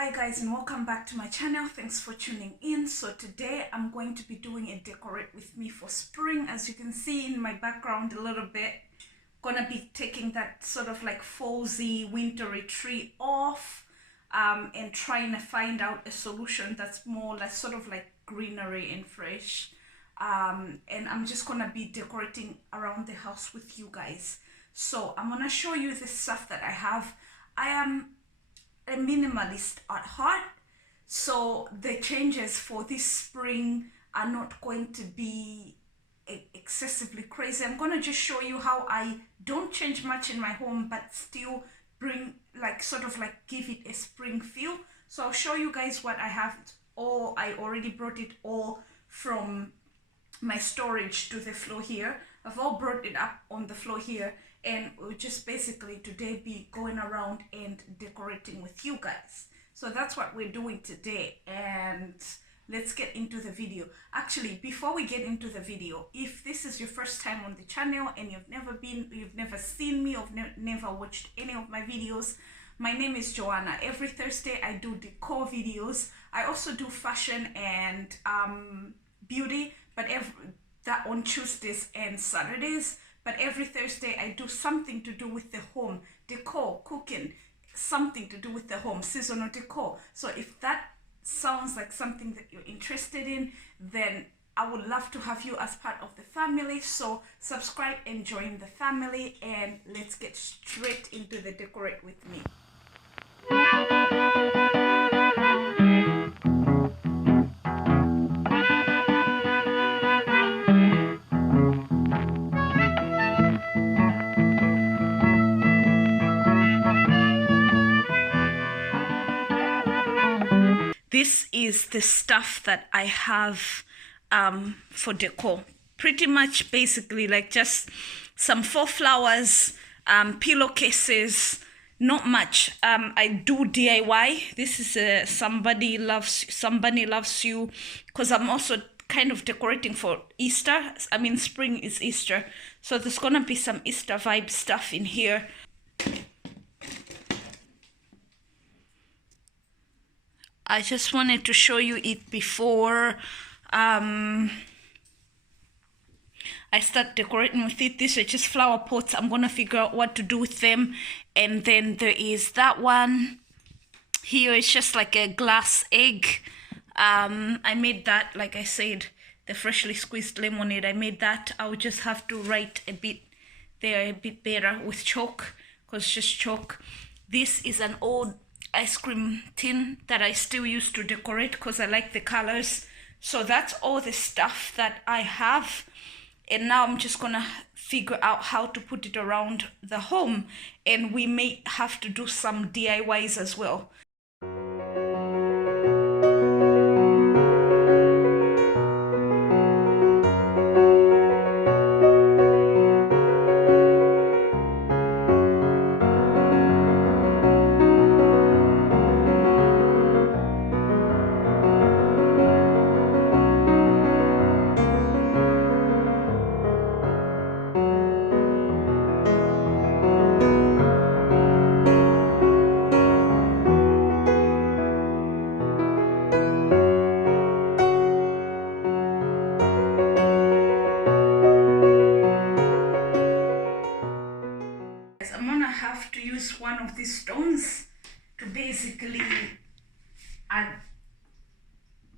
Hi guys, and welcome back to my channel. Thanks for tuning in. So today I'm going to be doing a decorate with me for spring. As you can see in my background a little bit, gonna be taking that sort of like fallsy wintry tree off and trying to find out a solution that's more like sort of like greenery and fresh. And I'm just gonna be decorating around the house with you guys. So I'm gonna show you the stuff that I have. I am a minimalist at heart, so the changes for this spring are not going to be excessively crazy. I'm going to just show you how I don't change much in my home but still bring like sort of like give it a spring feel. So I'll show you guys what I have. Or I already brought it all from my storage to the floor here. I've all brought it up on the floor here, and we'll just basically today be going around and decorating with you guys. So that's what we're doing today, and let's get into the video. Actually, before we get into the video, if this is your first time on the channel and you've never seen me or never watched any of my videos, my name is Joanna. Every Thursday I do decor videos. I also do fashion and beauty, but that on Tuesdays and Saturdays. But every Thursday I do something to do with the home, decor, cooking, something to do with the home, seasonal decor. So if that sounds like something that you're interested in, then I would love to have you as part of the family. So subscribe and join the family, and let's get straight into the decorate with me. This is the stuff that I have for decor. Pretty much basically like just some faux flowers, pillowcases, not much. I do DIY. This is somebody loves you, because I'm also kind of decorating for Easter. I mean, spring is Easter, so there's gonna be some Easter vibe stuff in here. I just wanted to show you it before I start decorating with it. These are just flower pots. I'm gonna figure out what to do with them. And then there is that one here. It's just like a glass egg. I made that, like I said, the freshly squeezed lemonade. I made that. I would just have to write a bit there a bit better with chalk, because it's just chalk. This is an old ice cream tin that I still use to decorate because I like the colors. So that's all the stuff that I have, and now I'm just gonna figure out how to put it around the home, and we may have to do some DIYs as well. I'm gonna have to use one of these stones to basically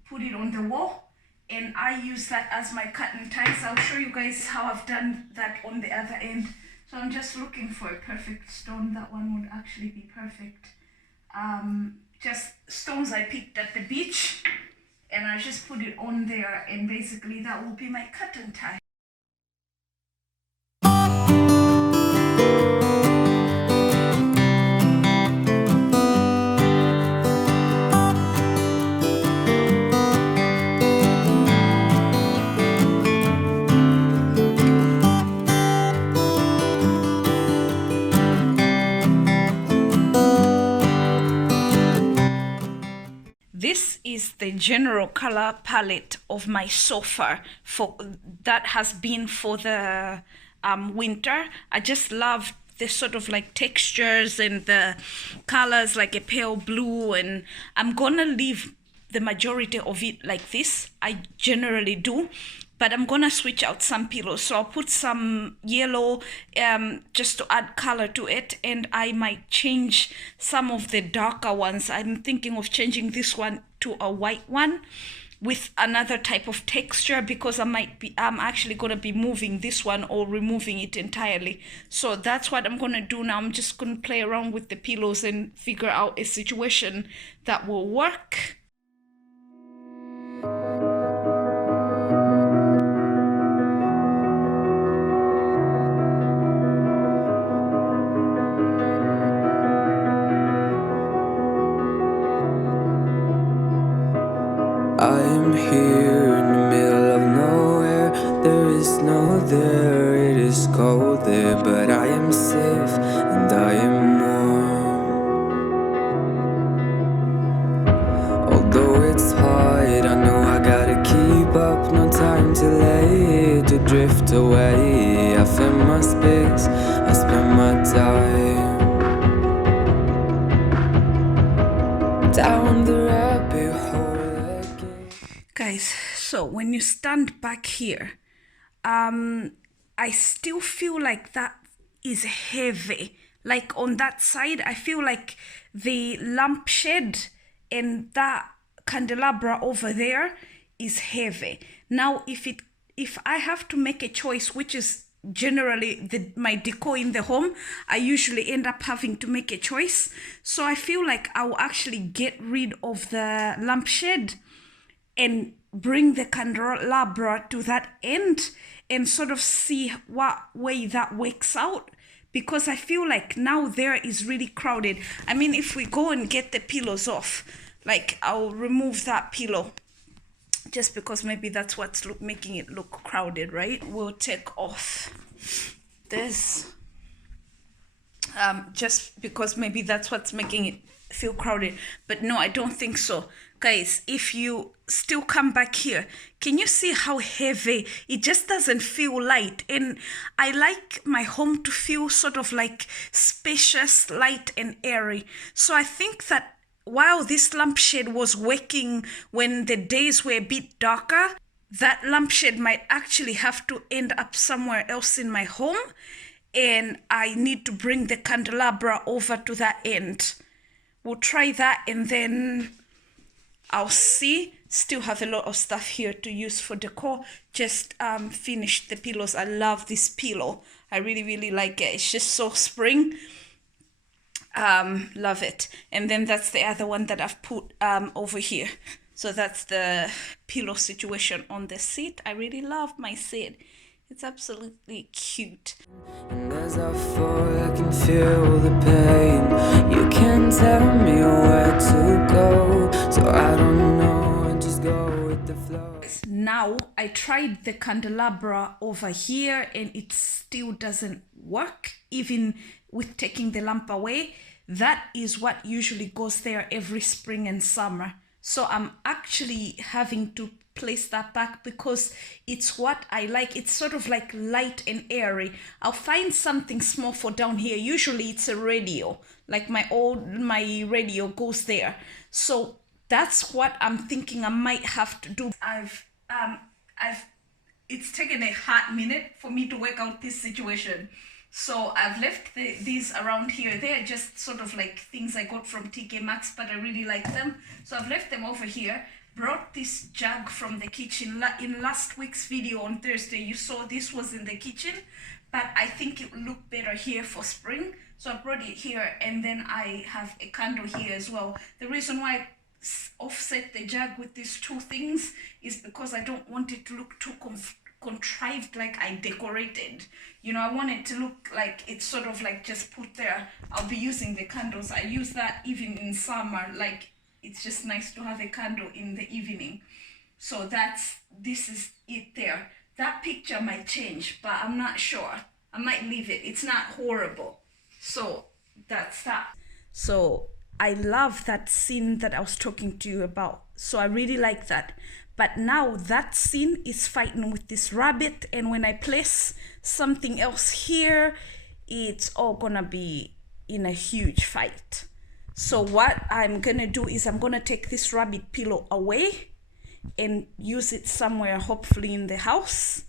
put it on the wall, and I use that as my curtain ties. I'll show you guys how I've done that on the other end. So I'm just looking for a perfect stone. That one would actually be perfect. Just stones I picked at the beach, and I just put it on there, and basically that will be my curtain tie. This is the general color palette of my sofa that has been for the winter. I just love the sort of like textures and the colors, like a pale blue, and I'm gonna leave the majority of it like this. I generally do, but I'm gonna switch out some pillows. So I'll put some yellow just to add color to it, and I might change some of the darker ones. I'm thinking of changing this one to a white one with another type of texture, because I'm actually gonna be moving this one or removing it entirely. So that's what I'm gonna do now. I'm just gonna play around with the pillows and figure out a situation that will work. I am here in the middle of nowhere. There is no there, it is cold there, but I am safe and I am warm. Although it's hard, I know I gotta keep up. No time to lay, to drift away. I fill my space, I spend my time down the rabbit hole. Guys, so when you stand back here, I still feel like that is heavy. Like on that side, I feel like the lampshade and that candelabra over there is heavy. Now, if I have to make a choice, which is generally my decor in the home, I usually end up having to make a choice. So I feel like I will actually get rid of the lampshade and bring the candelabra to that end and sort of see what way that works out, because I feel like now there is really crowded. I mean, if we go and get the pillows off, like I'll remove that pillow just because maybe that's what's making it look crowded, right? We'll take off this just because maybe that's what's making it feel crowded. But no, I don't think so. Guys, if you still come back here, can you see how heavy? It just doesn't feel light. And I like my home to feel sort of like spacious, light and airy. So I think that while this lampshade was working when the days were a bit darker, that lampshade might actually have to end up somewhere else in my home, and I need to bring the candelabra over to that end. We'll try that, and then I'll see. Still have a lot of stuff here to use for decor. Just finished the pillows. I love this pillow. I really, really like it. It's just so spring. Love it. And then that's the other one that I've put over here. So that's the pillow situation on the seat. I really love my seat. It's absolutely cute. And as I fall, I can feel the pain. You can't tell me where to go, so I don't know, and just go with the flow. Now, I tried the candelabra over here and it still doesn't work, even with taking the lamp away. That is what usually goes there every spring and summer. So I'm actually having to place that back because it's what I like. It's sort of like light and airy. I'll find something small for down here. Usually it's a radio, like my radio goes there. So that's what I'm thinking I might have to do. It's taken a hot minute for me to work out this situation. So I've left these around here. They're just sort of like things I got from TK Maxx, but I really like them. So I've left them over here. Brought this jug from the kitchen. In last week's video on Thursday, you saw this was in the kitchen, but I think it would look better here for spring. So I brought it here, and then I have a candle here as well. The reason why I offset the jug with these two things is because I don't want it to look too contrived, like I decorated. You know, I want it to look like it's sort of like just put there. I'll be using the candles. I use that even in summer. Like, it's just nice to have a candle in the evening. So this is it there. That picture might change, but I'm not sure. I might leave it. It's not horrible. So that's that. So I love that scene that I was talking to you about. So I really like that. But now that scene is fighting with this rabbit, and when I place something else here, it's all gonna be in a huge fight. So what I'm gonna do is I'm gonna take this rabbit pillow away and use it somewhere, hopefully in the house,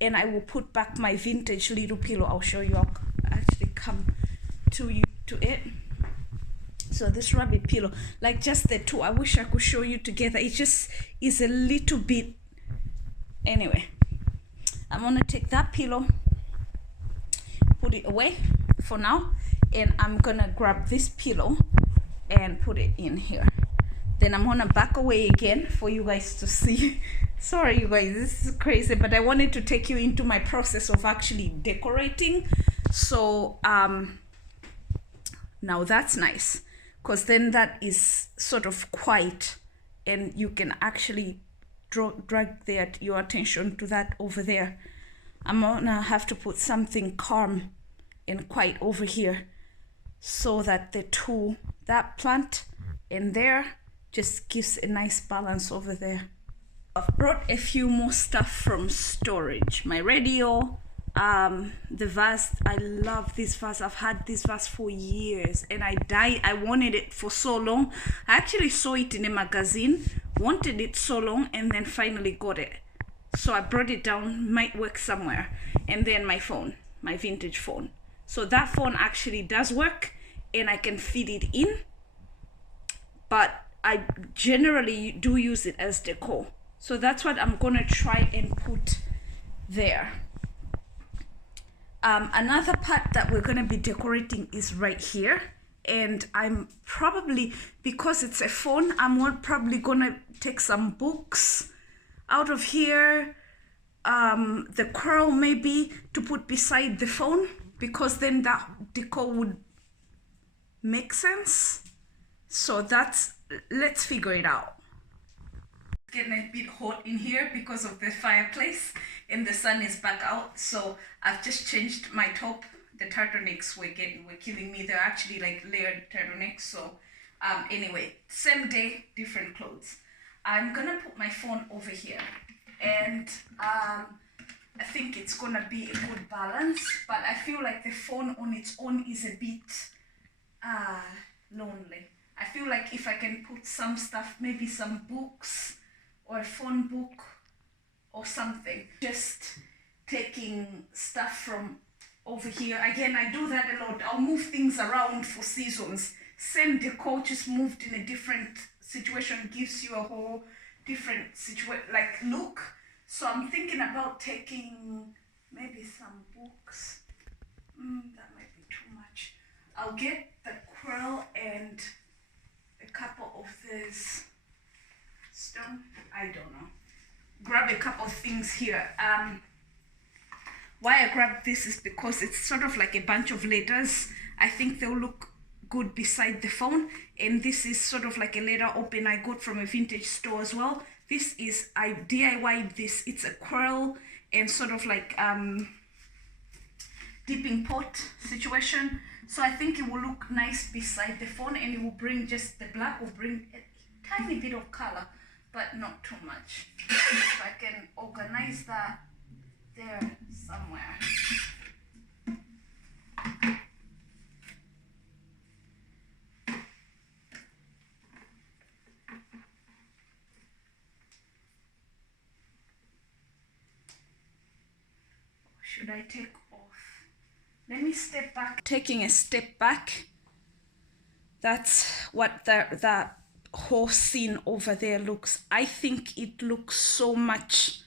and I will put back my vintage little pillow. I'll show you. I'll actually come to it. So this rabbit pillow, like just the two, I wish I could show you together. It just is a little bit. Anyway, I'm gonna take that pillow, put it away for now, and I'm gonna grab this pillow and put it in here. Then I'm gonna back away again for you guys to see. Sorry you guys, this is crazy, but I wanted to take you into my process of actually decorating. So now that's nice, because then that is sort of quiet and you can actually drag your attention to that over there. I'm gonna have to put something calm and quiet over here so that that plant in there just gives a nice balance over there. I've brought a few more stuff from storage. My radio, the vase. I love this vase. I've had this vase for years and I wanted it for so long. I actually saw it in a magazine, wanted it so long, and then finally got it. So I brought it down, might work somewhere. And then my phone, my vintage phone. So that phone actually does work and I can feed it in, but I generally do use it as decor. So that's what I'm gonna try and put there. Another part that we're gonna be decorating is right here. And I'm probably, because it's a phone, I'm probably gonna take some books out of here, the curl maybe to put beside the phone, because then that decor would make sense. So let's figure it out. It's getting a bit hot in here because of the fireplace and the sun is back out. So I've just changed my top. The turtlenecks were killing me. They're actually like layered turtlenecks. So anyway, same day, different clothes. I'm gonna put my phone over here, and I think it's gonna be a good balance, but I feel like the phone on its own is a bit lonely. I feel like if I can put some stuff, maybe some books or a phone book or something, just taking stuff from over here. Again, I do that a lot. I'll move things around for seasons. Same decor, just moved in a different situation, gives you a whole different look. So I'm thinking about taking maybe some books. That might be too much. I'll get the quill and a couple of this stone. I don't know. Grab a couple of things here. Why I grabbed this is because it's sort of like a bunch of letters. I think they'll look good beside the phone. And this is sort of like a letter open I got from a vintage store as well. This is, I DIY'd this. It's a quill and sort of like dipping pot situation. So I think it will look nice beside the phone, and it will bring just the black will bring a tiny bit of color, but not too much. If I can organize that there somewhere. Should I take off? Let me step back. Taking a step back. That's what that whole scene over there looks. I think it looks so much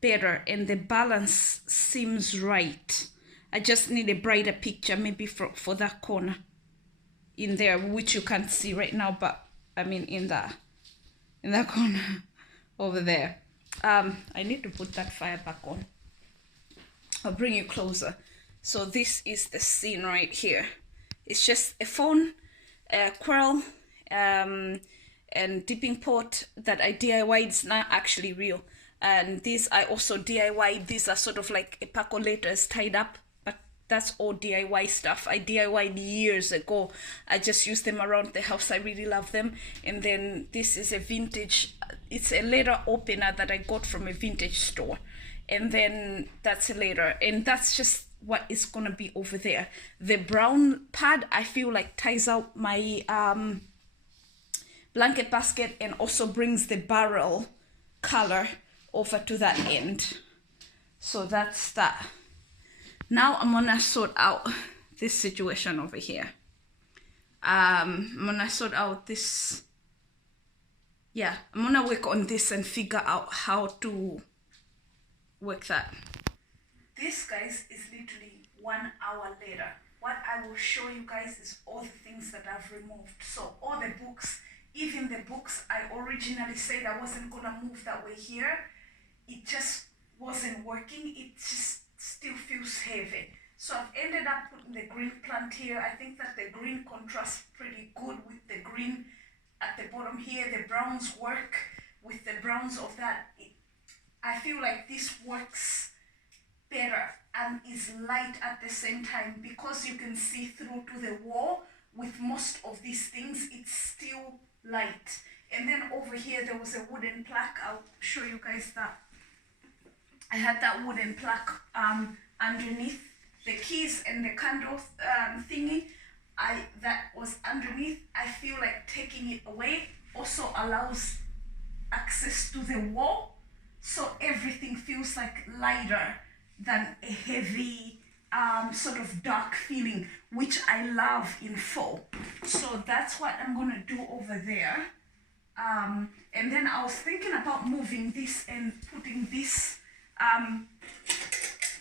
better and the balance seems right. I just need a brighter picture maybe for that corner in there, which you can't see right now, but I mean in that corner over there. I need to put that fire back on. I'll bring you closer. So this is the scene right here. It's just a phone, a quill, and dipping pot that I DIY'd. It's not actually real. And these I also DIY'd. These are sort of like a pack of letters tied up, but that's all DIY stuff. I DIY'd years ago. I just use them around the house. I really love them. And then this is a vintage, it's a letter opener that I got from a vintage store. And then that's a letter, and that's just what is gonna be over there. The brown pad, I feel like ties out my blanket basket and also brings the barrel color over to that end. So that's that. Now I'm gonna sort out this situation over here. I'm gonna sort out this. Yeah, I'm gonna work on this and figure out how to work that. This, guys, is literally 1 hour later. What I will show you guys is all the things that I've removed. So all the books, even the books I originally said I wasn't gonna move that way here, it just wasn't working. It just still feels heavy. So I've ended up putting the green plant here. I think that the green contrasts pretty good with the green at the bottom here. The browns work with the browns of that. I feel like this works better and is light at the same time, because you can see through to the wall. With most of these things, it's still light. And then over here there was a wooden plaque. I'll show you guys that. I had that wooden plaque underneath the keys and the candle thingy. That was underneath. I feel like taking it away also allows access to the wall, so everything feels like lighter than a heavy sort of dark feeling, which I love in fall. So that's what I'm gonna do over there. And then I was thinking about moving this and putting this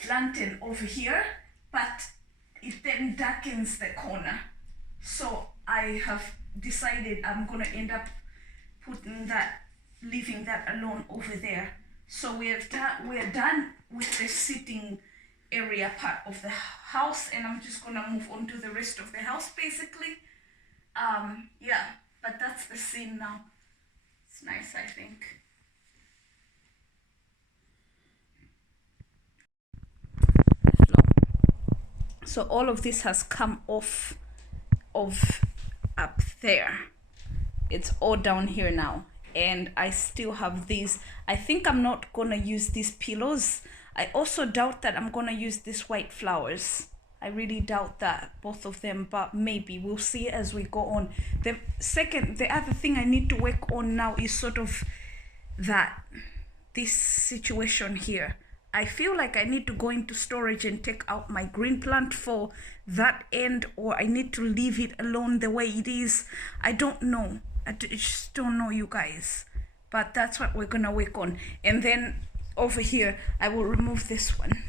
lantern over here, but it then darkens the corner. So I have decided I'm gonna end up putting that, leaving that alone over there. So we're done with the sitting area part of the house, and I'm just gonna move on to the rest of the house basically. Yeah, but that's the scene now. It's nice, I think. So all of this has come off of up there. It's all down here now, and I still have these. I think I'm not gonna use these pillows. I also doubt that I'm gonna use these white flowers. I really doubt that, both of them, but maybe we'll see as we go on. The other thing I need to work on now is sort of this situation here. I feel like I need to go into storage and take out my green plant for that end, or I need to leave it alone the way it is. I don't know. I just don't know, you guys. But that's what we're gonna work on. And then over here, I will remove this one,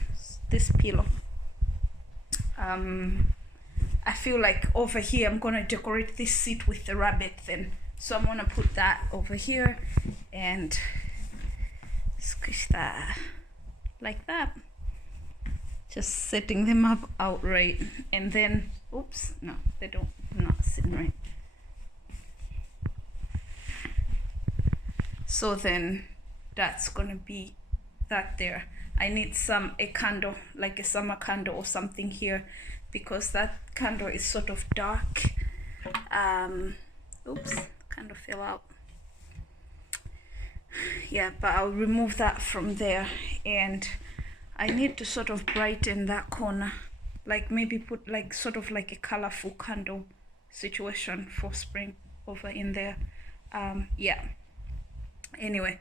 this pillow. I feel like over here, I'm gonna decorate this seat with the rabbit then. So I'm gonna put that over here and squish that like that. Just setting them up outright. And then, oops, no, they're not sitting right. So then that's gonna be that there. I need a candle, like a summer candle or something here, because that candle is sort of dark. Oops, candle fell out. Yeah, but I'll remove that from there, and I need to sort of brighten that corner, like maybe put like sort of like a colorful candle situation for spring over in there. Yeah, anyway,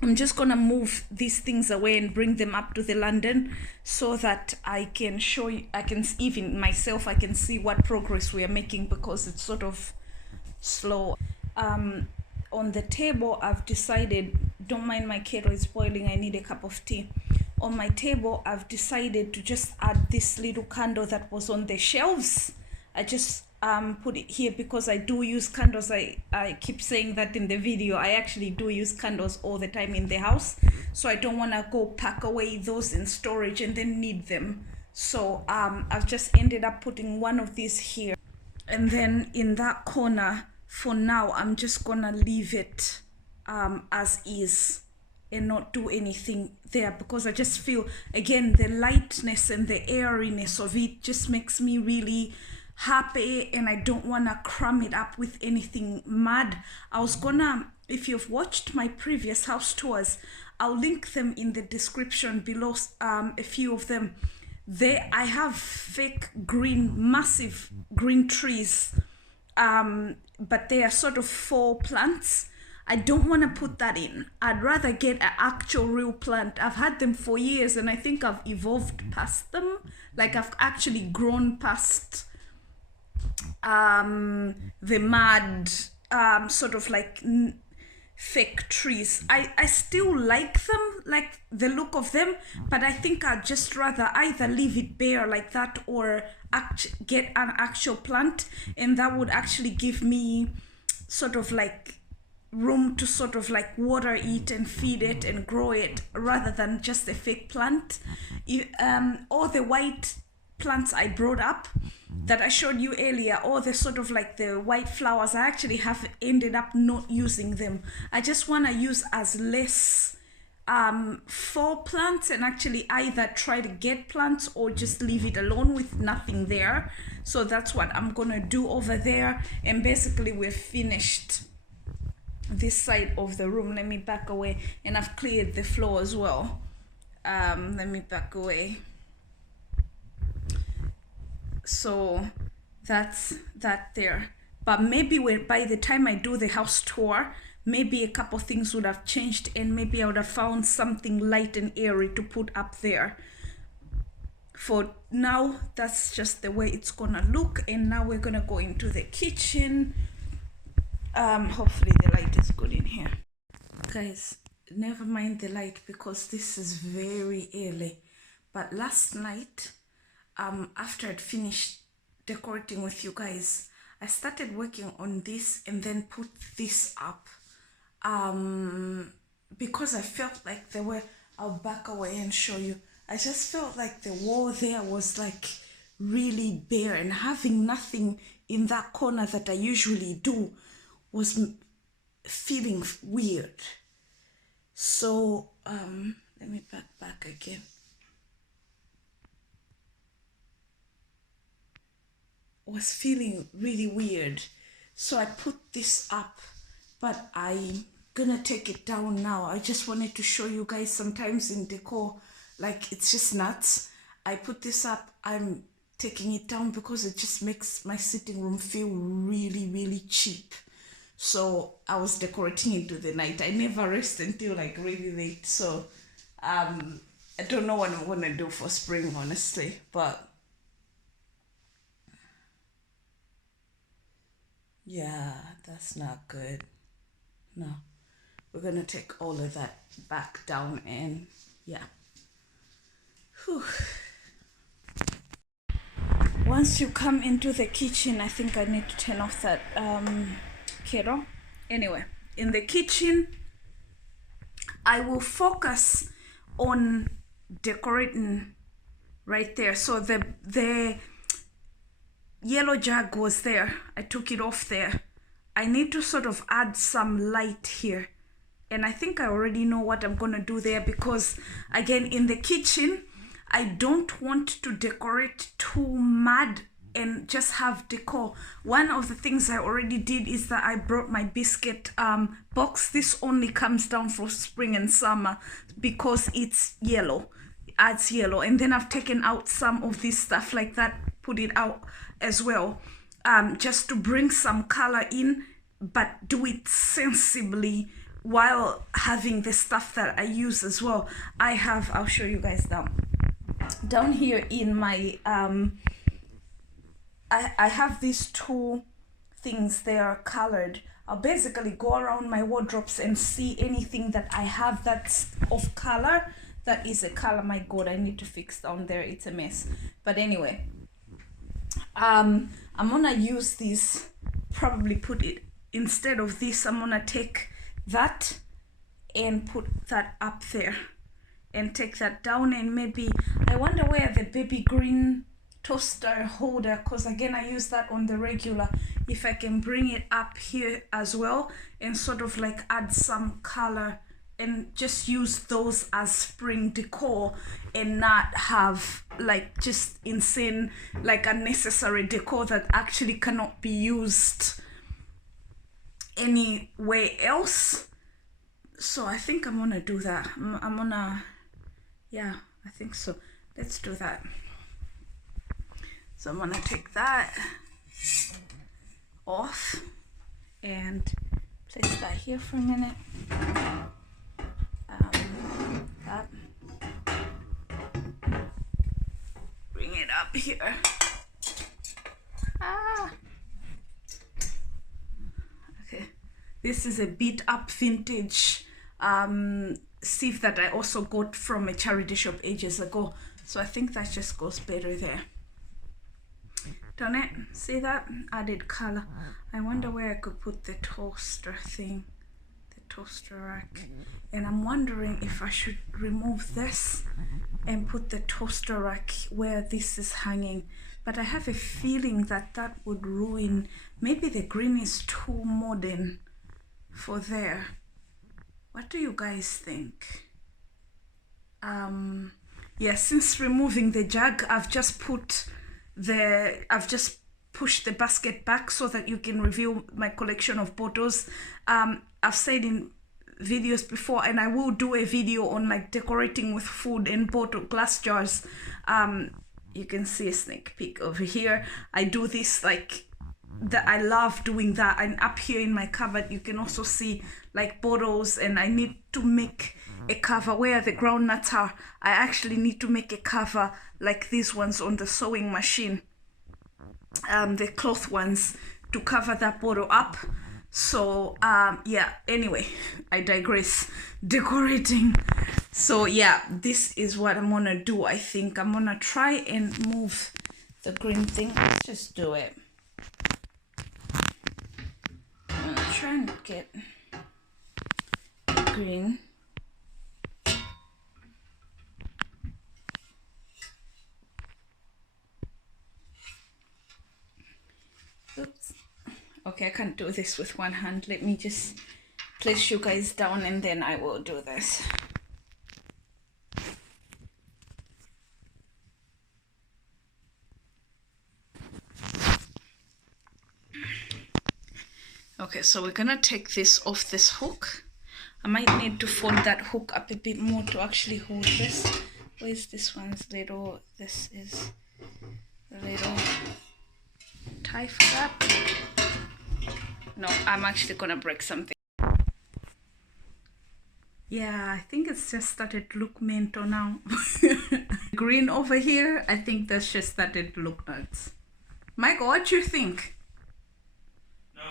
I'm just gonna move these things away and bring them up to the London so that I can show you, I can even myself, I can see what progress we are making, because it's sort of slow. On the table, I've decided, don't mind my kettle is boiling, I need a cup of tea. On my table, I've decided to just add this little candle that was on the shelves. I just put it here because I do use candles. I keep saying that in the video. I actually do use candles all the time in the house, so I don't want to go pack away those in storage and then need them. So I've just ended up putting one of these here, and then in that corner for now I'm just gonna leave it as is and not do anything there, because I just feel, again, the lightness and the airiness of it just makes me really happy, and I don't want to cram it up with anything mad. I was gonna, if you've watched my previous house tours, I'll link them in the description below, a few of them. I have fake green, massive green trees, but they are sort of fall plants. I don't want to put that in. I'd rather get an actual real plant. I've had them for years and I think I've evolved past them. Like I've actually grown past the mad sort of like fake trees. I still like them, like the look of them, but I think I'd just rather either leave it bare like that or get an actual plant, and that would actually give me sort of like room to sort of like water it and feed it and grow it rather than just a fake plant. All the white plants I brought up that I showed you earlier, all the sort of like the white flowers, I actually have ended up not using them. I just want to use as less for plants and actually either try to get plants or just leave it alone with nothing there. So that's what I'm gonna do over there, and basically we're finished this side of the room. Let me back away, and I've cleared the floor as well. Let me back away. So that's that there. But maybe by the time I do the house tour, maybe a couple things would have changed, and maybe I would have found something light and airy to put up there. For now, that's just the way it's gonna look. And now we're gonna go into the kitchen. Hopefully the light is good in here. Guys, never mind the light because this is very early. But last night, after I'd finished decorating with you guys, I started working on this and then put this up. Because I felt like there were, I'll back away and show you. I just felt like the wall there was like really bare, and having nothing in that corner that I usually do was feeling weird. So let me back again. Was feeling really weird, so I put this up, but I'm gonna take it down now. I just wanted to show you guys, sometimes in decor, like it's just nuts. I put this up, I'm taking it down because it just makes my sitting room feel really, really cheap. So I was decorating into the night. I never rest until like really late. So I don't know what I'm gonna do for spring, honestly, but yeah, that's not good. No, we're gonna take all of that back down, and yeah. Whew. Once you come into the kitchen, I think I need to turn off that kettle. Anyway, in the kitchen, I will focus on decorating right there. So the yellow jug was there. I took it off there. I need to sort of add some light here. And I think I already know what I'm gonna do there, because again, in the kitchen, I don't want to decorate too mad and just have decor. One of the things I already did is that I brought my biscuit box. This only comes down for spring and summer because it's yellow. It adds yellow. And then I've taken out some of this stuff like that, put it out as well, just to bring some color in, but do it sensibly while having the stuff that I use as well. I'll show you guys down here in my I have these two things. They are colored. I'll basically go around my wardrobes and see anything that I have that's of color, that is a color. My God, I need to fix down there, it's a mess. But anyway, I'm gonna use this, probably put it instead of this. I'm gonna take that and put that up there and take that down, and maybe I wonder where the baby green toaster holder, because again I use that on the regular, if I can bring it up here as well and sort of like add some color and just use those as spring decor and not have like just insane like unnecessary decor that actually cannot be used anywhere else. So I think I'm gonna do that. I'm gonna, yeah, I think so. Let's do that. So I'm gonna take that off and place that here for a minute. That. Bring it up here. Okay, this is a beat up vintage sieve that I also got from a charity shop ages ago, so I think that just goes better there. Don't it? See that? Added color. I wonder where I could put the toaster thing, the toaster rack, and I'm wondering if I should remove this and put the toaster rack where this is hanging, but I have a feeling that that would ruin. Maybe the green is too modern for there. What do you guys think? Yeah, since removing the jug, I've just pushed the basket back so that you can review my collection of bottles. I've said in videos before, and I will do a video on like decorating with food in bottle glass jars. You can see a sneak peek over here. I do this like that. I love doing that. And up here in my cupboard you can also see like bottles, and I need to make a cover where the groundnuts are. I actually need to make a cover like these ones on the sewing machine, the cloth ones, to cover that bottle up. So yeah, anyway, I digress. Decorating. So yeah, this is what I'm gonna do. I think I'm gonna try and move the green thing. Let's just do it. I'm gonna try and get green. Oops. Okay, I can't do this with one hand. Let me just place you guys down and then I will do this. Okay, so we're gonna take this off this hook. I might need to fold that hook up a bit more to actually hold this. Where's this one's little? This is a little tie for that. No, I'm actually gonna break something. Yeah, I think it's just started to look mental now. Green over here, I think that's just started to look nuts. Michael, what do you think? No.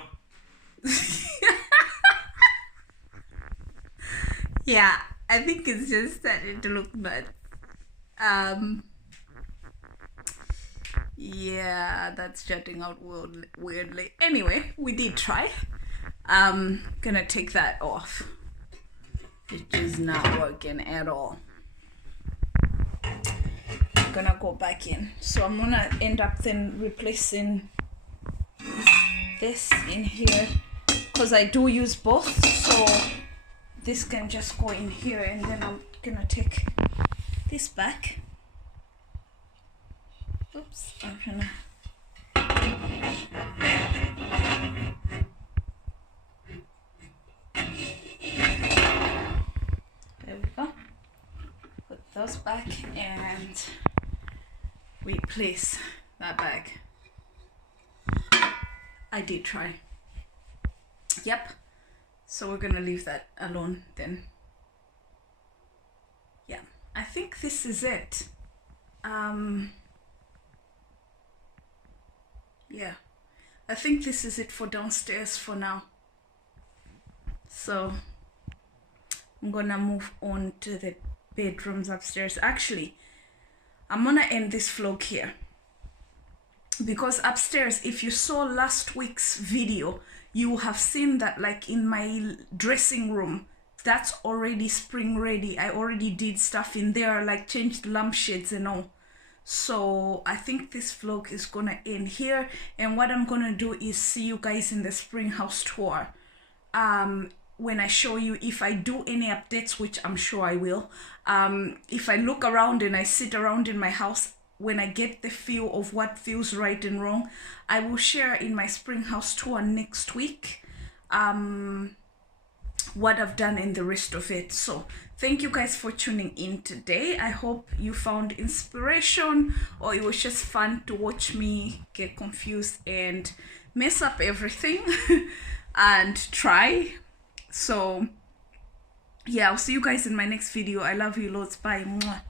Yeah, I think it's just started to look nuts. Yeah, that's jutting out weirdly. Anyway, we did try. Gonna take that off. It is not working at all. I'm gonna go back in. So I'm gonna end up then replacing this in here, because I do use both. So this can just go in here, and then I'm gonna take this back. Oops, I'm gonna. There we go. Put those back and replace that bag. I did try. Yep. So we're gonna leave that alone then. Yeah, I think this is it. Yeah, I think this is it for downstairs for now. So I'm gonna move on to the bedrooms upstairs. Actually, I'm gonna end this vlog here, because upstairs, if you saw last week's video, you have seen that like in my dressing room, that's already spring ready. I already did stuff in there, like changed lampshades and all. So I think this vlog is gonna end here, and what I'm gonna do is see you guys in the spring house tour. When I show you, if I do any updates, which I'm sure I will, if I look around and I sit around in my house, when I get the feel of what feels right and wrong, I will share in my spring house tour next week. what I've done in the rest of it. So thank you guys for tuning in today. I hope you found inspiration, or it was just fun to watch me get confused and mess up everything and try. So yeah, I'll see you guys in my next video. I love you loads. Bye. Mwah.